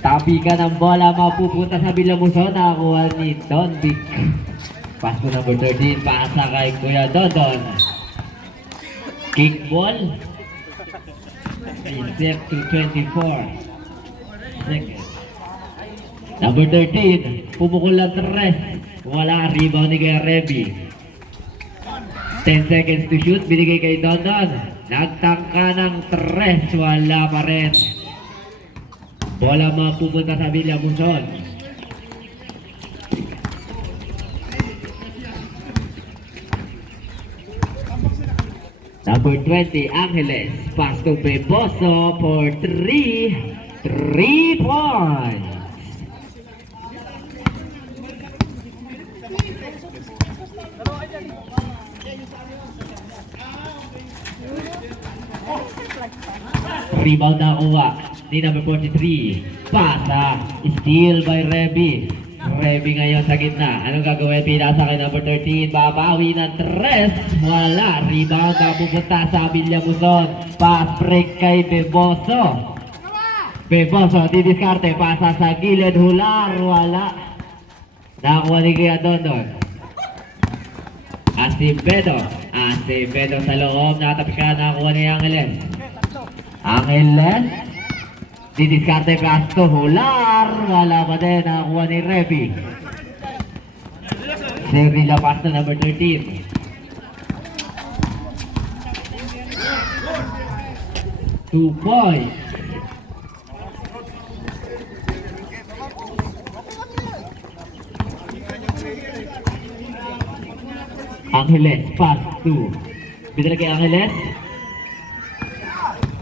Tapi ka ng bola mapupunta sa Villamuson. Nakakuha ni Don Vic. Pass to number 13. Pasa kay Kuya Dondon. Kick ball. Set to 24 seconds. Number 13. Pumukul lang 3. Wala. Rebound ni Kuya Reby. 10 seconds to shoot. Binigay kay Dondon. Nagtangka ng 3. Wala pa rin. Bola mapupunta sa Villamuson. Number 20, Angeles. Pass to Beboso for 3. 3 points. Rebound na kuha ni number 43. Pasa. Steal by Reby. Reby ngayon sa gitna. Anong gagawin? Pinasa kay number 13. Babawi ng 3. Wala. Rebound na pupunta sa Villamuson. Pass break kay Beboso. Beboso didiskarte. Pasa sa gilid. Hular. Wala. Nakakuha ni Kuya Dondon. Acevedo. Acevedo sa loob. Nakatapos ka. Nakakuha ni Angeles. Angeles. Didiskarte pass to Hular. Wala pa din. Nakakuha ni Reby. Serila pass to number 13. Two points. Angeles pass to. Bidra kay Angeles.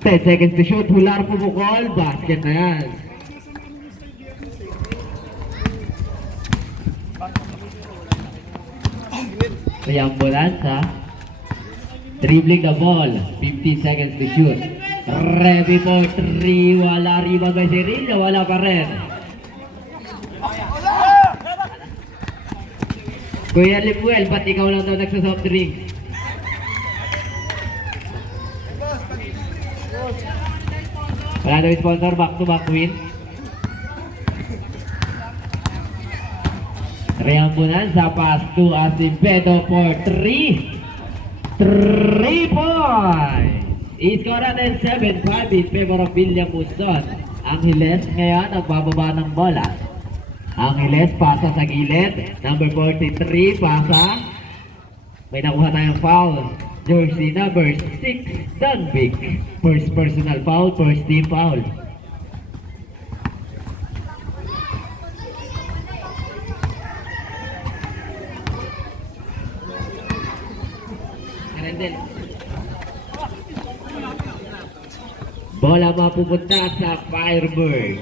10 seconds to shoot. Hular pumukol. Basket na yan. Kayang Bonanza. Dribbling the ball. 15 seconds to shoot. Ready for 3. Wala. Rebound by Serilla. Wala pa rin. Kuya Lipuel, ba't ikaw lang daw nagsasoft drink? Wala daw sponsor, back to back win. Reambunan sa pass to Acevedo for 3. 3 points. I-score natin 7-5 in favor of Villamuson. Angeles ngayon nagbababa ng bola. Angeles pasa sa gilid. Number 43 pasa. May nakuha tayong foul. Jersey number 6, Don Vic. First personal foul, first team foul. Bola mapupunta sa Firebird.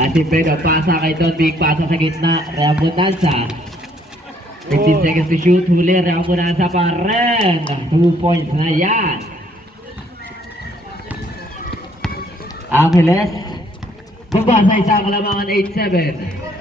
Acevedo pasa kay Don Vic, pasa sa gitna. Reambunanza. 15 seconds to shoot. Huli, Reambunanza pa rin. 2 points na yan. Angeles. Babasa isang kalamangan 8-7.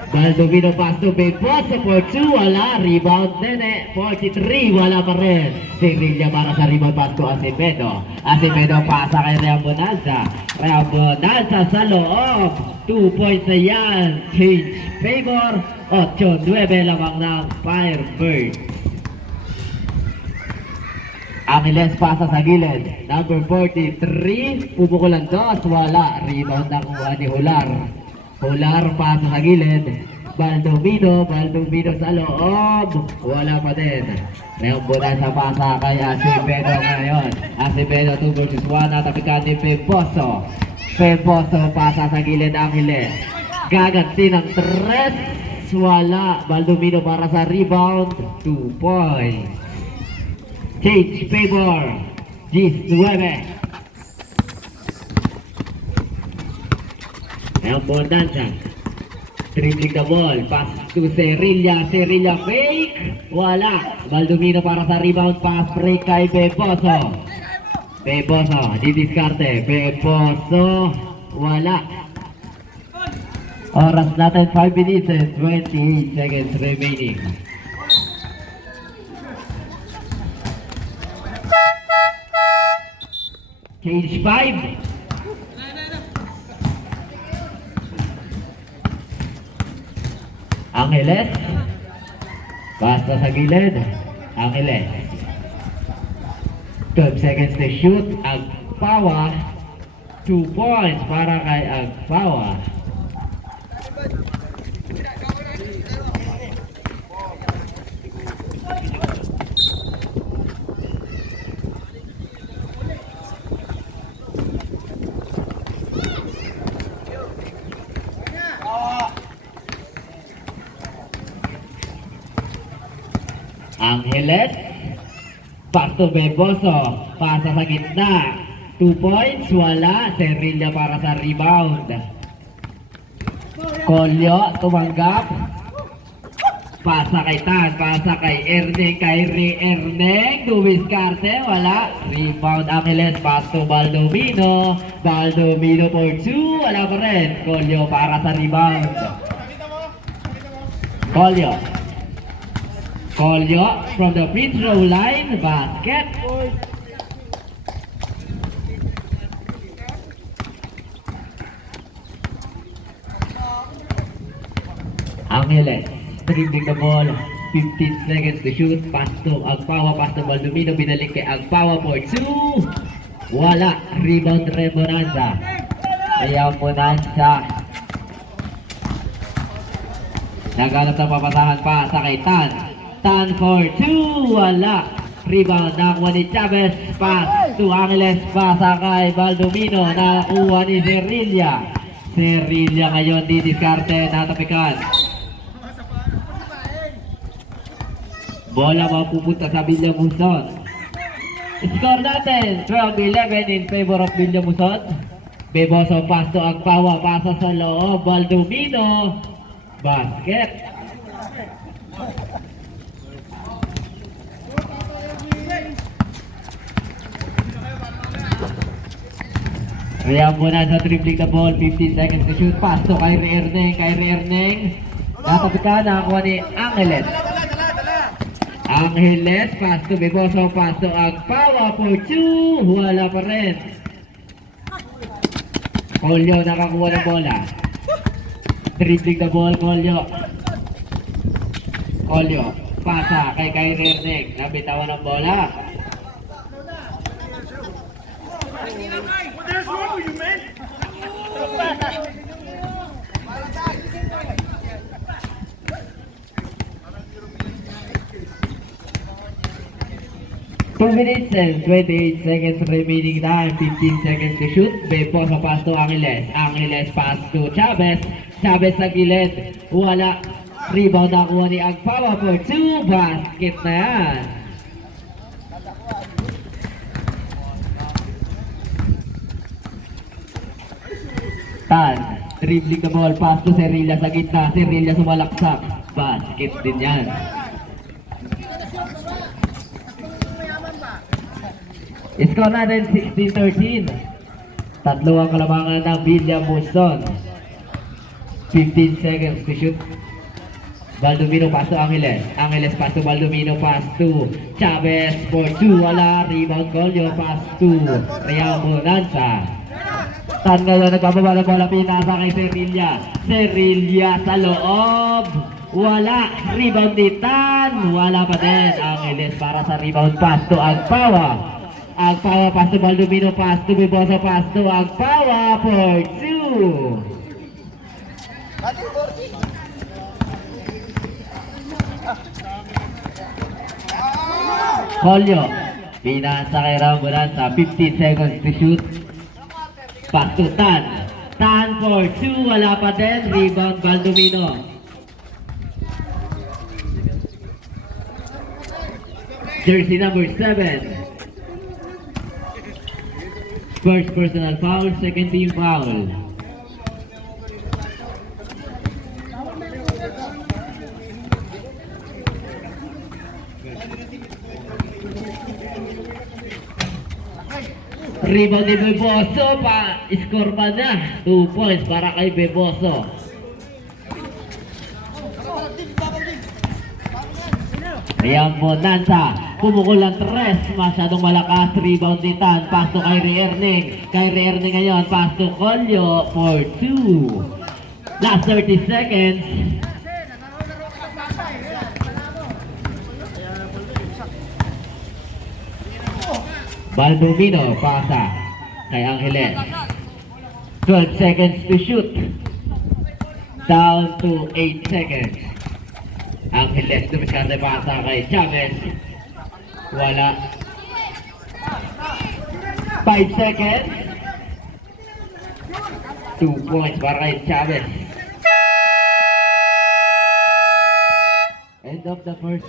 Baldovino pass to Beboso for 2. Wala. Rebound Nene. 43. Wala pa rin. Serilla para sa rebound pass to Acevedo. Acevedo pasa kay Reambunanza. Reambunanza sa loob. 2 points na yan. Change favor. 8-9 lamang ng Firebird. Angeles pasa sa gilid. Number 43. Pupukulan 2. Wala. Rebound na kuha ni Hular. Hular pasa sa gilid. Baldovino sa loob. Wala pa din. Reambunan sa pasa kay Acevedo ngayon. Acevedo 2 versus 1. Natapikan ni Beboso. Beboso pasa sa gilid. Angeles. Gaganti ng 3. Wala. Baldovino para sa rebound. 2 points. Change favor. Gis 9. Abundanza. Dribbling the ball. Pass to Serilla. Serilla fake. Wala. Baldomino para sa rebound. Pass break kay Beboso. Beboso. Didiskarte. Beboso. Wala. Oras natin 5 minutes and 28 seconds remaining. Cage 5. Angeles. Basta sa gilid. Angeles. 12 seconds to shoot. Agpawa. 2 points para kay Agpawa. Angeles. Pass to Beboso. Pasa sa gitna. 2 points. Wala. Serilla para sa rebound. Colio. Tumanggap. Pasa kay Tan. Pasa kay Erneng. Kyrie Erneng. Dumiskarte. Wala. Rebound Angeles. Pass to Baldomino. Baldomino for 2. Wala pa rin. Colio para sa rebound. Colio. Colio from the free throw line, basket. Angeles, dribbling the ball, 15 seconds to shoot, pass to Agpawa, pass to Baldomino, binalik kay Agpawa for 2. Wala, rebound Bonanza. Ayaw Bonanza. Naghanap ng papasahan pa sa kay Tan. Tan for 2, wala. Rebound, nakuha ni Chavez. Pass to Angeles, pasa kay Baldomino. Nakuha ni Serilla. Serilla ngayon didiskarte, natapikan. Bola mapupunta sa Villamuson. Score natin, 12-11 in favor of Villamuson. Beboso, pass to Agpawa, pasa sa loob. Baldomino, basket. Kaya muna sa dribbling the ball, 15 seconds to shoot. Pass to Kyrie Erneng. Kyrie Erneng. Natapikan, nakakuha ni Angeles. Angeles, pass to Beboso, pass to Agpawa for 2. Wala pa rin. Colio nakakuha ng bola. Dribbling the ball, Colio. Colio, pasa kay Kyrie Erneng. Nabitawan ng bola. What's wrong with you, man? 2 minutes and 28 seconds remaining time. 15 seconds to shoot. Beboso pass to Angeles. Angeles pass to Chavez. Chavez sa gilid. Wala. Rebound nakuha ni Agpawa for 2. Basket na yan. Tan. Dribbling the ball. Pass to Serilla sa gitna. Serilla sumalaksak. Basket din yan. Score natin 16-13. Tatlo ang kalamangan ng Villamuson. 15 seconds to shoot. Baldomino pass to Angeles. Angeles pass to Baldomino, pass to Chavez for 2. Wala. Rebound Colio, pass to Real Bonanza. Tan ngayon nagbababa ng bola, pinasa kay Serilla. Serilla sa loob. Wala. Rebound ni Tan. Wala pa din. Angeles para sa rebound, pass to Agpawa. Agpawa pass to Baldomino, pass to Beboso, pass to Agpawa for 2. Colio, pinasa kay Ramburanza, 15 seconds to shoot. Pass to Tan. Tan for 2, wala pa din. Rebound Baldomino. Jersey number 7. First personal foul, second team foul. Rebound ni Beboso pa. Score pa na. 2 points para kay Beboso. Ayan po, Nansa. Pumukol ang 3. Masyadong malakas. Rebound ni Tan. Pass to Kyrie Erning. Kyrie Erning ngayon. Pass to Colio for 2. Last 30 seconds. Baldomino. Pasa kay Angeles. 12 seconds to shoot. Down to 8 seconds. Angeles dumiskarte pasa kay Chavez. Wala. 5 seconds. 2 points para kay Chavez. End of the first.